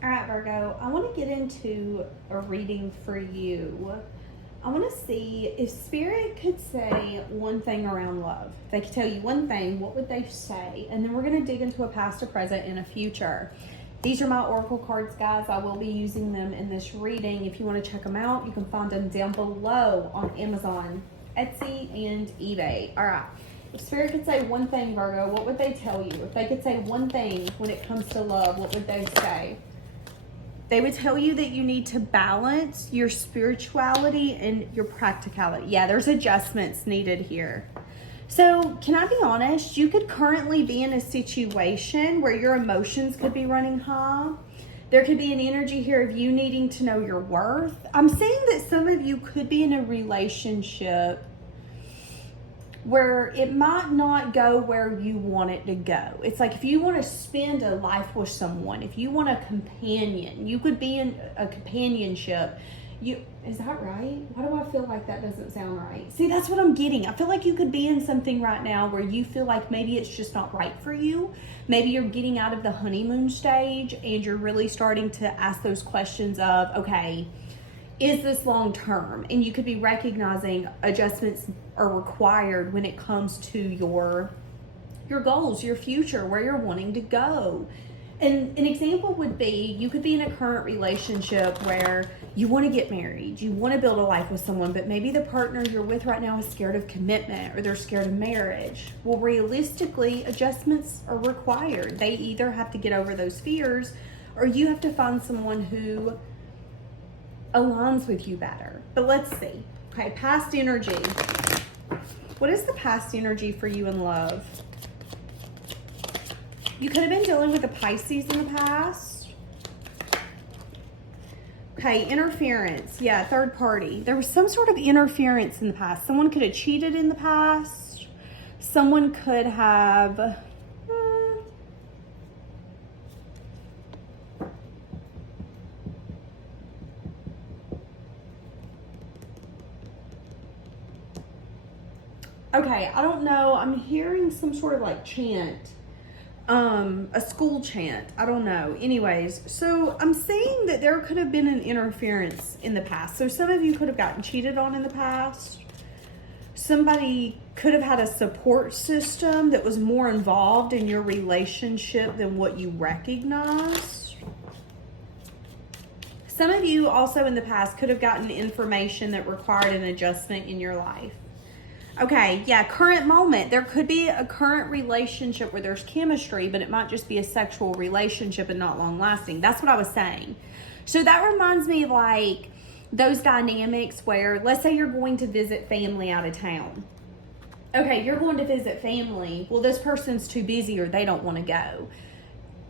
All right, Virgo, I want to get into a reading for you. I want to see if Spirit could say one thing around love. If they could tell you one thing, what would they say? And then we're going to dig into a past, a present, and a future. These are my Oracle cards, guys. I will be using them in this reading. If you want to check them out, you can find them down below on Amazon, Etsy, and eBay. All right. If Spirit could say one thing, Virgo, what would they tell you? If they could say one thing when it comes to love, what would they say? They would tell you that you need to balance your spirituality and your practicality. Yeah, there's adjustments needed here. So, can I be honest? You could currently be in a situation where your emotions could be running high. There could be an energy here of you needing to know your worth. I'm saying that some of you could be in a relationship where it might not go where you want it to go. It's like if you want to spend a life with someone, if you want a companion, you could be in a companionship. Is that right? Why do I feel like that doesn't sound right? See, that's what I'm getting. I feel like you could be in something right now where you feel like maybe it's just not right for you. Maybe you're getting out of the honeymoon stage and you're really starting to ask those questions of, okay, is this long term? And you could be recognizing adjustments are required when it comes to your goals, your future, where you're wanting to go. And an example would be, you could be in a current relationship where you want to get married, you want to build a life with someone, but maybe the partner you're with right now is scared of commitment or they're scared of marriage. Well, realistically, adjustments are required. They either have to get over those fears or you have to find someone who aligns with you better. But let's see. Okay, past energy. What is the past energy for you in love? You could have been dealing with a Pisces in the past. Okay, interference. Yeah, third party. There was some sort of interference in the past. Someone could have cheated in the past. Someone could have... Okay, I don't know. I'm hearing some sort of like chant. A school chant. I don't know. Anyways, so I'm saying that there could have been an interference in the past. So some of you could have gotten cheated on in the past. Somebody could have had a support system that was more involved in your relationship than what you recognized. Some of you also in the past could have gotten information that required an adjustment in your life. Okay, yeah, current moment. There could be a current relationship where there's chemistry, but it might just be a sexual relationship and not long lasting. That's what I was saying. So that reminds me of like those dynamics where, let's say you're going to visit family out of town. Okay, you're going to visit family. Well, this person's too busy or they don't want to go.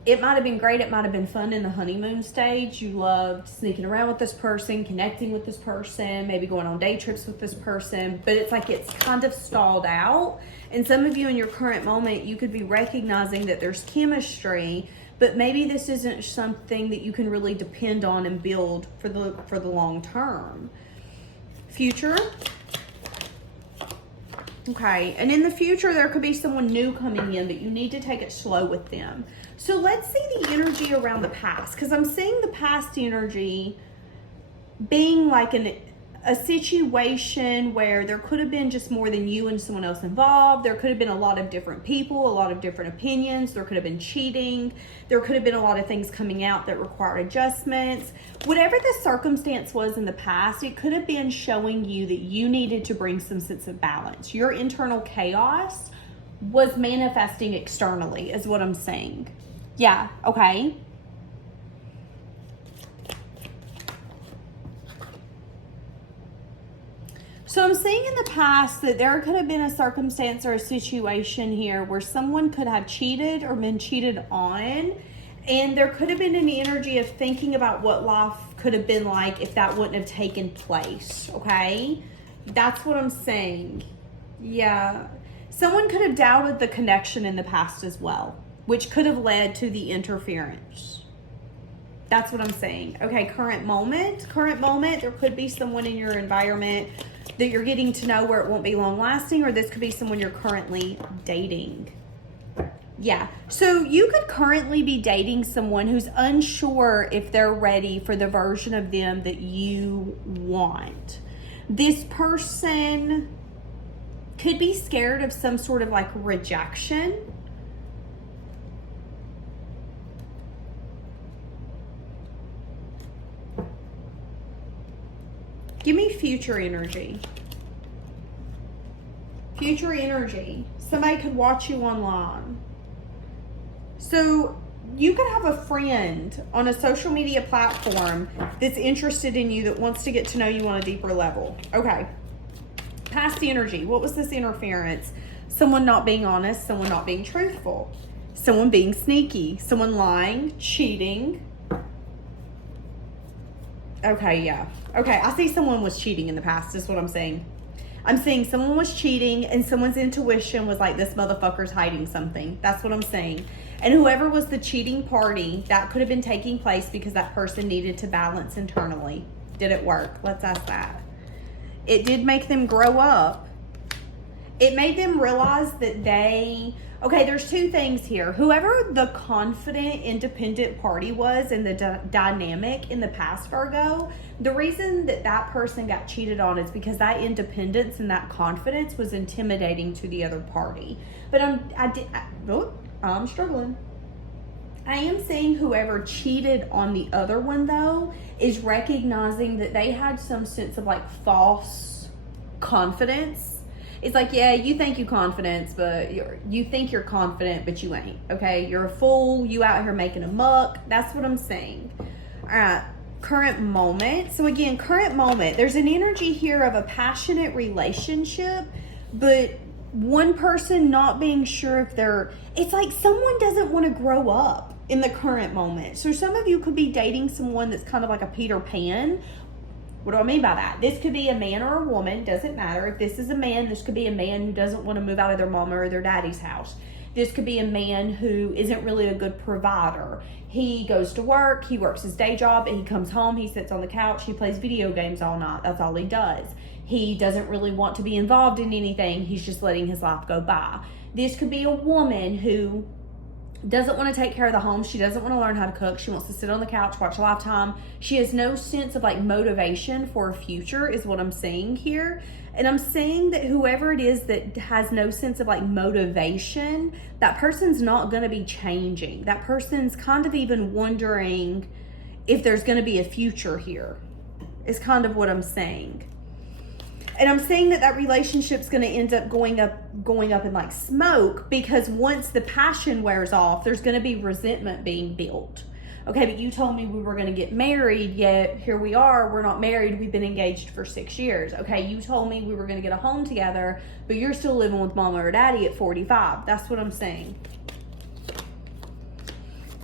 It might have been great. It might have been fun in the honeymoon stage. You loved sneaking around with this person, connecting with this person, maybe going on day trips with this person. But it's like it's kind of stalled out. And some of you in your current moment, you could be recognizing that there's chemistry, but maybe this isn't something that you can really depend on and build for the long term. Future. Okay, and in the future, there could be someone new coming in, but you need to take it slow with them. So let's see the energy around the past, because I'm seeing the past energy being like a situation where there could have been just more than you and someone else involved. There could have been a lot of different people, a lot of different opinions. There could have been cheating. There could have been a lot of things coming out that required adjustments. Whatever the circumstance was in the past, it could have been showing you that you needed to bring some sense of balance. Your internal chaos was manifesting externally, is what I'm saying. Yeah, okay. So I'm seeing in the past that there could have been a circumstance or a situation here where someone could have cheated or been cheated on. And there could have been an energy of thinking about what life could have been like if that wouldn't have taken place, okay? That's what I'm saying. Yeah. Someone could have doubted the connection in the past as well, which could have led to the interference. That's what I'm saying. Okay, current moment, there could be someone in your environment that you're getting to know where it won't be long lasting, or this could be someone you're currently dating. Yeah. So you could currently be dating someone who's unsure if they're ready for the version of them that you want. This person could be scared of some sort of like rejection. Give me future energy. Future energy. Somebody could watch you online. So you could have a friend on a social media platform that's interested in you, that wants to get to know you on a deeper level. Okay. Past energy. What was this interference? Someone not being honest, someone not being truthful, someone being sneaky, someone lying, cheating. Okay, yeah. Okay, I see someone was cheating in the past, is what I'm saying. I'm saying someone was cheating and someone's intuition was like, this motherfucker's hiding something. That's what I'm saying. And whoever was the cheating party, that could have been taking place because that person needed to balance internally. Did it work? Let's ask that. It did make them grow up. It made them realize that okay, there's two things here. Whoever the confident, independent party was in the dynamic in the past, Virgo, the reason that that person got cheated on is because that independence and that confidence was intimidating to the other party. But I'm struggling. I am saying whoever cheated on the other one, though, is recognizing that they had some sense of like false confidence. It's like, yeah, you think you're confident, but you think you're confident, but you ain't. Okay, you're a fool. You out here making a muck. That's what I'm saying. All right, current moment. So again, current moment. There's an energy here of a passionate relationship, but one person not being sure if it's like someone doesn't want to grow up in the current moment. So some of you could be dating someone that's kind of like a Peter Pan. What do I mean by that? This could be a man or a woman, doesn't matter. If this is a man, this could be a man who doesn't want to move out of their mama or their daddy's house. This could be a man who isn't really a good provider. He goes to work, he works his day job, and he comes home, he sits on the couch, he plays video games all night. That's all he does. He doesn't really want to be involved in anything. He's just letting his life go by. This could be a woman who doesn't want to take care of the home. She doesn't want to learn how to cook. She wants to sit on the couch, watch Lifetime. She has no sense of like motivation for a future, is what I'm saying here. And I'm saying that whoever it is that has no sense of like motivation, that person's not going to be changing. That person's kind of even wondering if there's going to be a future here, is kind of what I'm saying. And I'm saying that relationship's going to end up going up in like smoke, because once the passion wears off, there's going to be resentment being built. Okay, but you told me we were going to get married, yet here we are. We're not married. We've been engaged for 6 years. Okay, you told me we were going to get a home together, but you're still living with mama or daddy at 45. That's what I'm saying.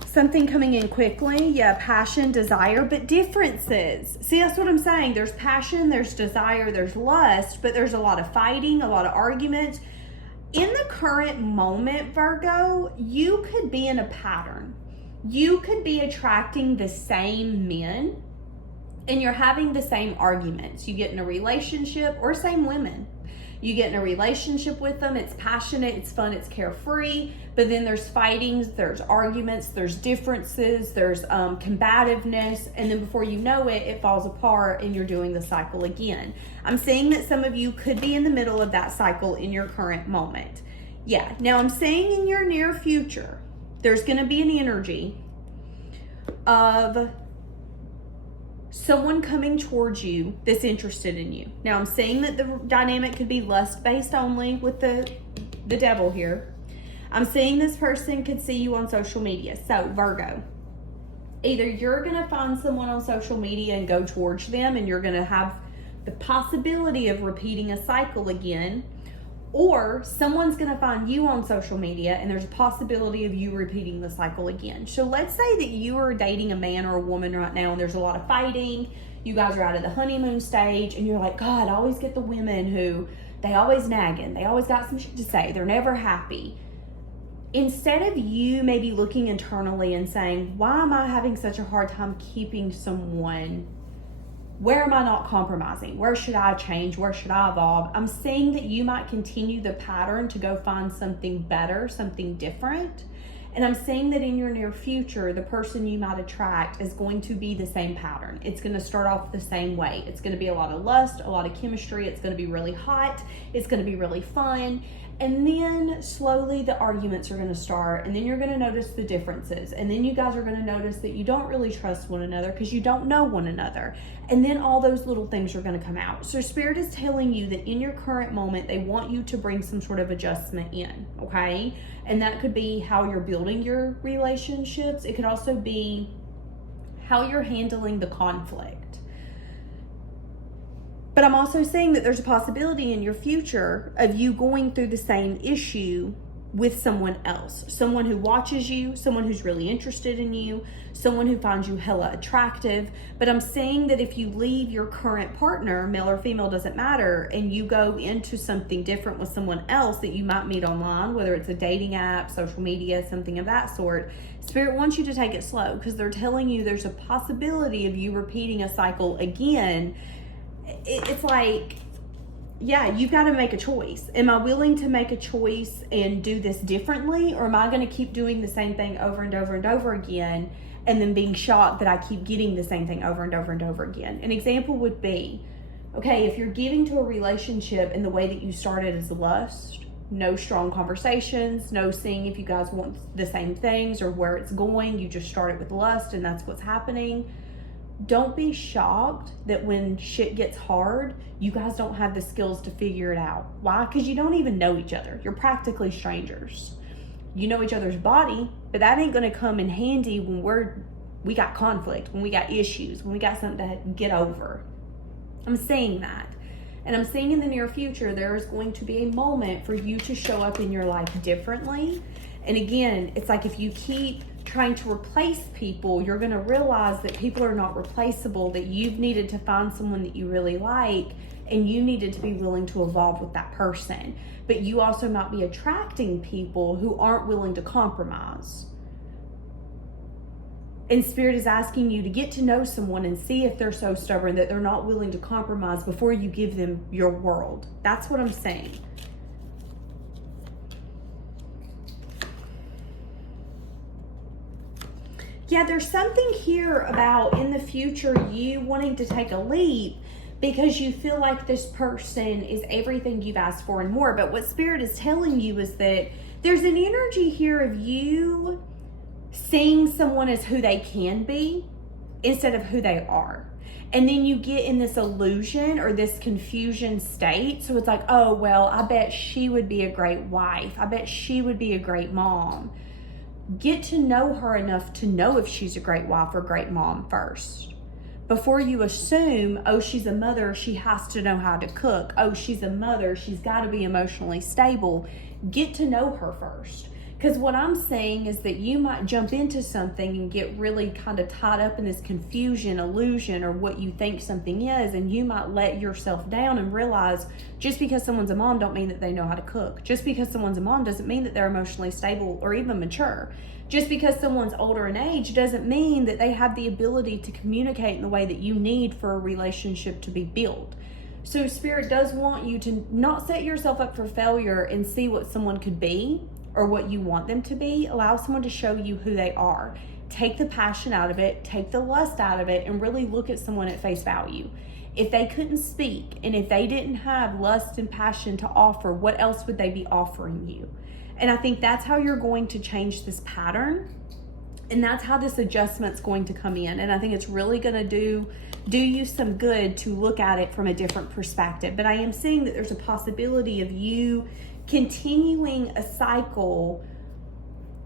Something coming in quickly. Yeah, passion, desire, but differences. See, that's what I'm saying. There's passion, there's desire, there's lust, but there's a lot of fighting, a lot of arguments. In the current moment, Virgo, you could be in a pattern. You could be attracting the same men and you're having the same arguments. You get in a relationship, or same women. You get in a relationship with them, it's passionate, it's fun, it's carefree, but then there's fightings, there's arguments, there's differences, there's combativeness, and then before you know it, it falls apart and you're doing the cycle again. I'm saying that some of you could be in the middle of that cycle in your current moment. Yeah, now I'm saying in your near future, there's going to be an energy of someone coming towards you that's interested in you. Now I'm saying that the dynamic could be lust based only with the devil here. I'm saying this person could see you on social media. So Virgo, either you're going to find someone on social media and go towards them and you're going to have the possibility of repeating a cycle again, or someone's going to find you on social media and there's a possibility of you repeating the cycle again. So let's say that you are dating a man or a woman right now and there's a lot of fighting. You guys are out of the honeymoon stage and you're like, God, I always get the women who, they always nagging. They always got some shit to say. They're never happy. Instead of you maybe looking internally and saying, why am I having such a hard time keeping someone Where am I not compromising? Where should I change? Where should I evolve? I'm saying that you might continue the pattern to go find something better, something different. And I'm saying that in your near future, the person you might attract is going to be the same pattern. It's going to start off the same way. It's going to be a lot of lust, a lot of chemistry. It's going to be really hot. It's going to be really fun. And then slowly the arguments are going to start, and then you're going to notice the differences. And then you guys are going to notice that you don't really trust one another because you don't know one another. And then all those little things are going to come out. So Spirit is telling you that in your current moment, they want you to bring some sort of adjustment in, okay? And that could be how you're building your relationships. It could also be how you're handling the conflict. But I'm also saying that there's a possibility in your future of you going through the same issue with someone else. Someone who watches you, someone who's really interested in you, someone who finds you hella attractive. But I'm saying that if you leave your current partner, male or female, doesn't matter, and you go into something different with someone else that you might meet online, whether it's a dating app, social media, something of that sort, Spirit wants you to take it slow because they're telling you there's a possibility of you repeating a cycle again. It's like, yeah, you've got to make a choice. Am I willing to make a choice and do this differently? Or am I going to keep doing the same thing over and over and over again and then being shocked that I keep getting the same thing over and over and over again? An example would be, okay, if you're getting to a relationship in the way that you started as lust, no strong conversations, no seeing if you guys want the same things or where it's going, you just started with lust and that's what's happening. Don't be shocked that when shit gets hard, you guys don't have the skills to figure it out. Why? Because you don't even know each other. You're practically strangers. You know each other's body, but that ain't going to come in handy when we got conflict, when we got issues, when we got something to get over. I'm saying that. And I'm saying in the near future, there is going to be a moment for you to show up in your life differently. And again, it's like if you keep trying to replace people, you're going to realize that people are not replaceable, that you've needed to find someone that you really like, and you needed to be willing to evolve with that person. But you also might be attracting people who aren't willing to compromise. And Spirit is asking you to get to know someone and see if they're so stubborn that they're not willing to compromise before you give them your world. That's what I'm saying. Yeah, there's something here about in the future you wanting to take a leap because you feel like this person is everything you've asked for and more. But what Spirit is telling you is that there's an energy here of you seeing someone as who they can be instead of who they are. And then you get in this illusion or this confusion state. So it's like, oh, well, I bet she would be a great wife. I bet she would be a great mom. Get to know her enough to know if she's a great wife or great mom first. Before you assume, oh, she's a mother, she has to know how to cook. Oh, she's a mother, she's got to be emotionally stable. Get to know her first. Because what I'm saying is that you might jump into something and get really kind of tied up in this confusion, illusion, or what you think something is, and you might let yourself down and realize just because someone's a mom don't mean that they know how to cook. Just because someone's a mom doesn't mean that they're emotionally stable or even mature. Just because someone's older in age doesn't mean that they have the ability to communicate in the way that you need for a relationship to be built. So Spirit does want you to not set yourself up for failure and see what someone could be or what you want them to be. Allow someone to show you who they are. Take the passion out of it, take the lust out of it, and really look at someone at face value. If they couldn't speak and if they didn't have lust and passion to offer, what else would they be offering you? And I think that's how you're going to change this pattern. And that's how this adjustment's going to come in. And I think it's really going to do you some good to look at it from a different perspective. But I am seeing that there's a possibility of you continuing a cycle.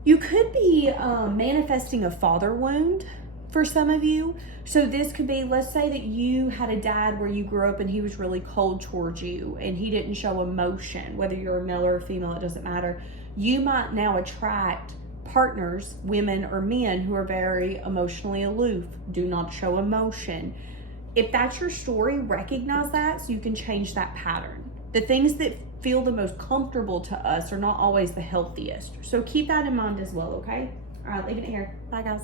You could be manifesting a father wound for some of you. So this could be, let's say that you had a dad where you grew up and he was really cold towards you and he didn't show emotion, whether you're a male or a female, it doesn't matter. You might now attract partners, women or men, who are very emotionally aloof, do not show emotion. If that's your story, recognize that so you can change that pattern. The things that feel the most comfortable to us are not always the healthiest. So keep that in mind as well, okay? All right, leaving it here. Bye, guys.